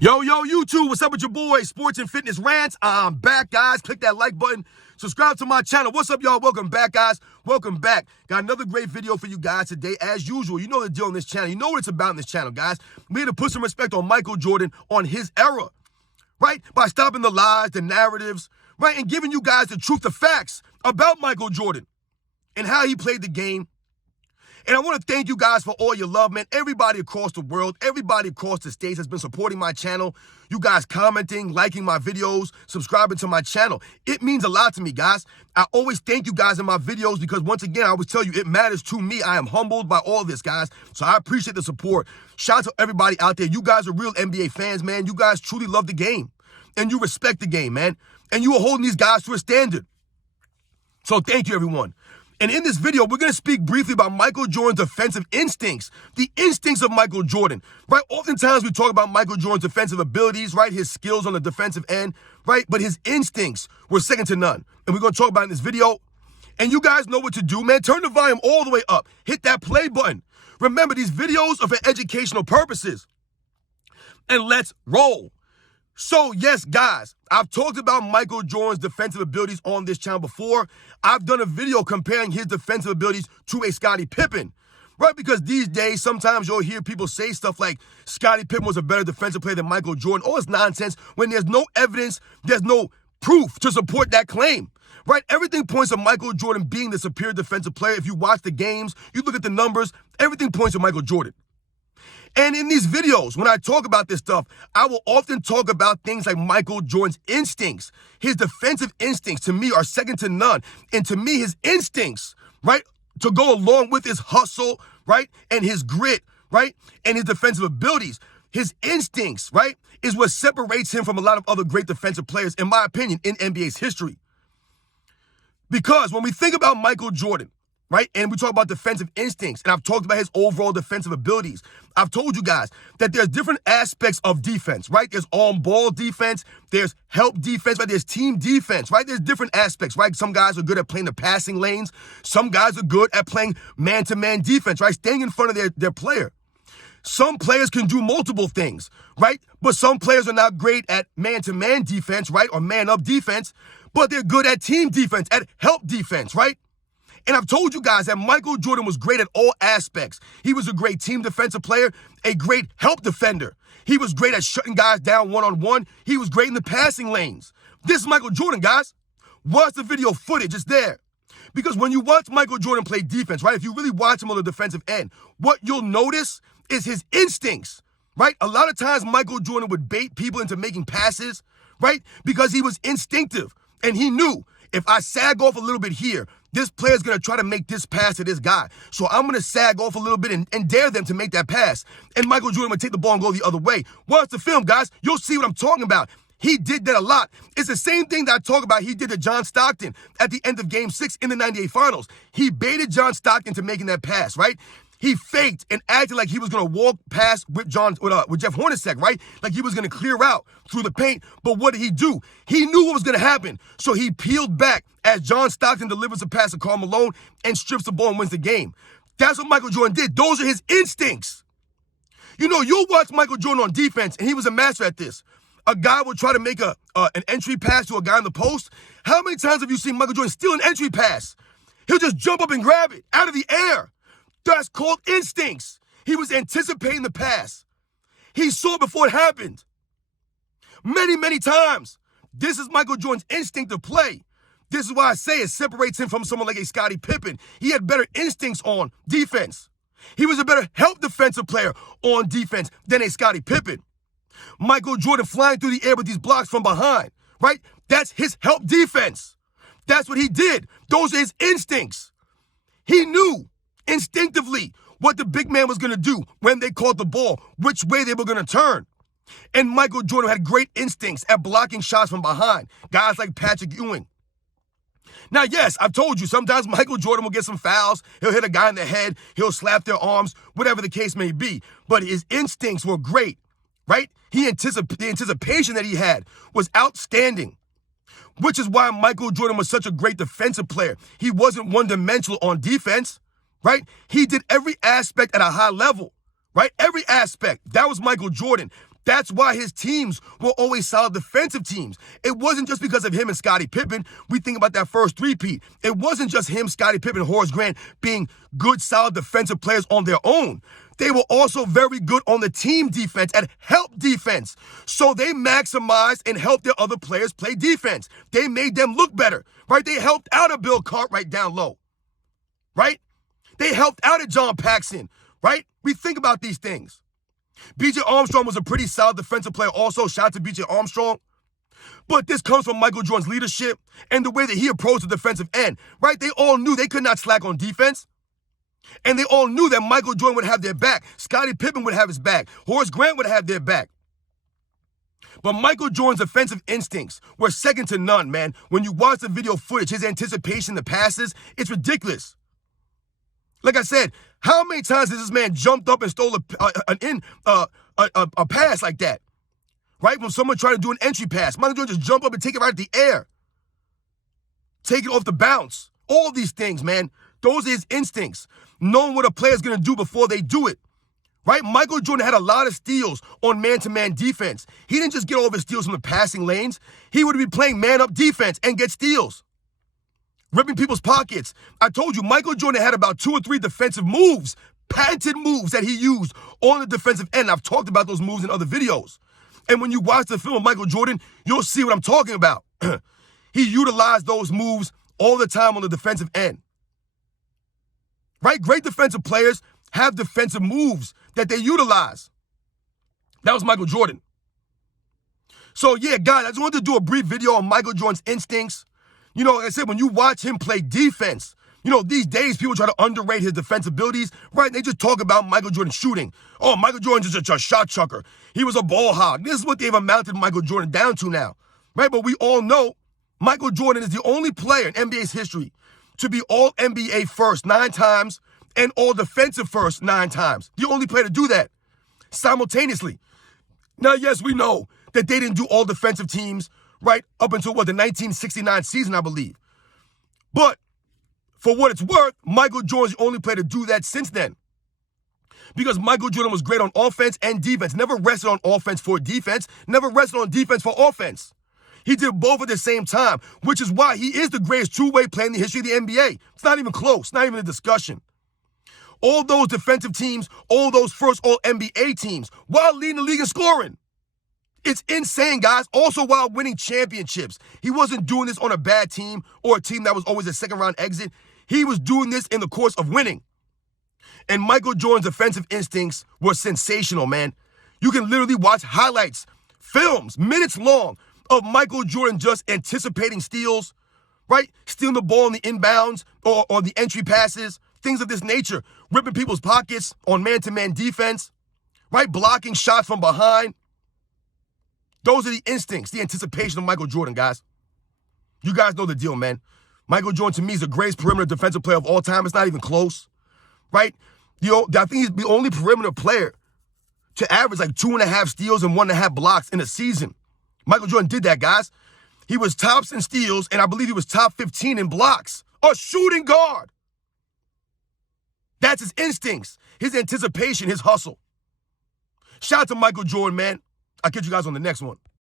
Yo, YouTube, what's up with your boy, Sports and Fitness Rants? I'm back, guys. Click that like button. Subscribe to my channel. What's up, y'all? Welcome back, guys. Welcome back. Got another great video for you guys today. As usual, you know the deal on this channel. You know what it's about in this channel, guys. We need to put some respect on Michael Jordan, on his era, right? By stopping the lies, the narratives, right? And giving you guys the truth, the facts about Michael Jordan and how he played the game. And I want to thank you guys for all your love, man. Everybody across the world, everybody across the states has been supporting my channel. You guys commenting, liking my videos, subscribing to my channel. It means a lot to me, guys. I always thank you guys in my videos because, once again, I always tell you, it matters to me. I am humbled by all this, guys. So I appreciate the support. Shout out to everybody out there. You guys are real NBA fans, man. You guys truly love the game. And you respect the game, man. And you are holding these guys to a standard. So thank you, everyone. And in this video, we're going to speak briefly about Michael Jordan's defensive instincts, the instincts of Michael Jordan, right? Oftentimes we talk about Michael Jordan's defensive abilities, right? His skills on the defensive end, right? But his instincts were second to none. And we're going to talk about it in this video. And you guys know what to do, man. Turn the volume all the way up. Hit that play button. Remember, these videos are for educational purposes. And let's roll. So, yes, guys, I've talked about Michael Jordan's defensive abilities on this channel before. I've done a video comparing his defensive abilities to a Scottie Pippen, right? Because these days, sometimes you'll hear people say stuff like Scottie Pippen was a better defensive player than Michael Jordan. All this nonsense when there's no evidence, there's no proof to support that claim, right? Everything points to Michael Jordan being the superior defensive player. If you watch the games, you look at the numbers, everything points to Michael Jordan. And in these videos, when I talk about this stuff, I will often talk about things like Michael Jordan's instincts. His defensive instincts, to me, are second to none. And to me, his instincts, right, to go along with his hustle, right, and his grit, right, and his defensive abilities, his instincts, right, is what separates him from a lot of other great defensive players, in my opinion, in NBA's history. Because when we think about Michael Jordan, right? And we talk about defensive instincts, and I've talked about his overall defensive abilities. I've told you guys that there's different aspects of defense, right? There's on-ball defense, there's help defense, right? There's team defense, right? There's different aspects, right? Some guys are good at playing the passing lanes. Some guys are good at playing man-to-man defense, right? Staying in front of their player. Some players can do multiple things, right? But some players are not great at man-to-man defense, right? Or man-up defense, but they're good at team defense, at help defense, right? And I've told you guys that Michael Jordan was great at all aspects. He was a great team defensive player, a great help defender. He was great at shutting guys down one-on-one. He was great in the passing lanes. This is Michael Jordan, guys. Watch the video footage. It's there. Because when you watch Michael Jordan play defense, right, if you really watch him on the defensive end, what you'll notice is his instincts, right? A lot of times Michael Jordan would bait people into making passes, right, because he was instinctive. And he knew, if I sag off a little bit here, this player's going to try to make this pass to this guy. So I'm going to sag off a little bit and dare them to make that pass. And Michael Jordan would take the ball and go the other way. Watch the film, guys. You'll see what I'm talking about. He did that a lot. It's the same thing that I talk about he did to John Stockton at the end of Game 6 in the 98 Finals. He baited John Stockton to making that pass, right? He faked and acted like he was going to walk past with Jeff Hornacek, right? Like he was going to clear out through the paint. But what did he do? He knew what was going to happen. So he peeled back as John Stockton delivers a pass to Karl Malone and strips the ball and wins the game. That's what Michael Jordan did. Those are his instincts. You know, you'll watch Michael Jordan on defense, and he was a master at this. A guy will try to make an entry pass to a guy in the post. How many times have you seen Michael Jordan steal an entry pass? He'll just jump up and grab it out of the air. That's called instincts. He was anticipating the pass. He saw it before it happened. Many, many times. This is Michael Jordan's instinct to play. This is why I say it separates him from someone like a Scottie Pippen. He had better instincts on defense. He was a better help defensive player on defense than a Scottie Pippen. Michael Jordan flying through the air with these blocks from behind, right? That's his help defense. That's what he did. Those are his instincts. He knew instinctively what the big man was going to do when they caught the ball, which way they were going to turn. And Michael Jordan had great instincts at blocking shots from behind, guys like Patrick Ewing. Now, yes, I've told you, sometimes Michael Jordan will get some fouls. He'll hit a guy in the head. He'll slap their arms, whatever the case may be. But his instincts were great, right? The anticipation that he had was outstanding, which is why Michael Jordan was such a great defensive player. He wasn't one-dimensional on defense, right? He did every aspect at a high level, right? Every aspect. That was Michael Jordan. That's why his teams were always solid defensive teams. It wasn't just because of him and Scottie Pippen. We think about that first three-peat. It wasn't just him, Scottie Pippen, and Horace Grant being good, solid defensive players on their own. They were also very good on the team defense and help defense. So they maximized and helped their other players play defense. They made them look better, right? They helped out a Bill Cartwright down low, right? They helped out a John Paxson, right? We think about these things. B.J. Armstrong was a pretty solid defensive player also. Shout out to B.J. Armstrong. But this comes from Michael Jordan's leadership and the way that he approached the defensive end, right? They all knew they could not slack on defense. And they all knew that Michael Jordan would have their back. Scottie Pippen would have his back. Horace Grant would have their back. But Michael Jordan's offensive instincts were second to none, man. When you watch the video footage, his anticipation, the passes, it's ridiculous. Like I said, how many times has this man jumped up and stole a pass like that? Right? When someone tried to do an entry pass, Michael Jordan just jump up and take it right at the air. Take it off the bounce. All these things, man. Those are his instincts. Knowing what a player's going to do before they do it. Right? Michael Jordan had a lot of steals on man-to-man defense. He didn't just get all of his steals from the passing lanes. He would be playing man-up defense and get steals. Ripping people's pockets. I told you, Michael Jordan had about 2 or 3 defensive moves, patented moves that he used on the defensive end. I've talked about those moves in other videos. And when you watch the film of Michael Jordan, you'll see what I'm talking about. He utilized those moves all the time on the defensive end. Right? Great defensive players have defensive moves that they utilize. That was Michael Jordan. So yeah, guys, I just wanted to do a brief video on Michael Jordan's instincts. You know, like I said, when you watch him play defense, you know, these days people try to underrate his defensive abilities, right? They just talk about Michael Jordan shooting. Oh, Michael Jordan's just a shot chucker. He was a ball hog. This is what they've amounted Michael Jordan down to now, right? But we all know Michael Jordan is the only player in NBA's history to be all NBA first 9 times and all defensive first 9 times. The only player to do that simultaneously. Now, yes, we know that they didn't do all defensive teams right up until, the 1969 season, I believe. But for what it's worth, Michael Jordan's the only player to do that since then. Because Michael Jordan was great on offense and defense. Never rested on offense for defense. Never rested on defense for offense. He did both at the same time, which is why he is the greatest two-way player in the history of the NBA. It's not even close. Not even a discussion. All those defensive teams, all those first All-NBA teams, while leading the league in scoring. It's insane, guys. Also, while winning championships. He wasn't doing this on a bad team or a team that was always a second-round exit. He was doing this in the course of winning. And Michael Jordan's defensive instincts were sensational, man. You can literally watch highlights, films, minutes long, of Michael Jordan just anticipating steals, right? Stealing the ball in the inbounds or the entry passes, things of this nature. Ripping people's pockets on man-to-man defense, right? Blocking shots from behind. Those are the instincts, the anticipation of Michael Jordan, guys. You guys know the deal, man. Michael Jordan, to me, is the greatest perimeter defensive player of all time. It's not even close, right? I think he's the only perimeter player to average like 2.5 steals and 1.5 blocks in a season. Michael Jordan did that, guys. He was tops in steals, and I believe he was top 15 in blocks. A shooting guard. That's his instincts, his anticipation, his hustle. Shout out to Michael Jordan, man. I'll catch you guys on the next one.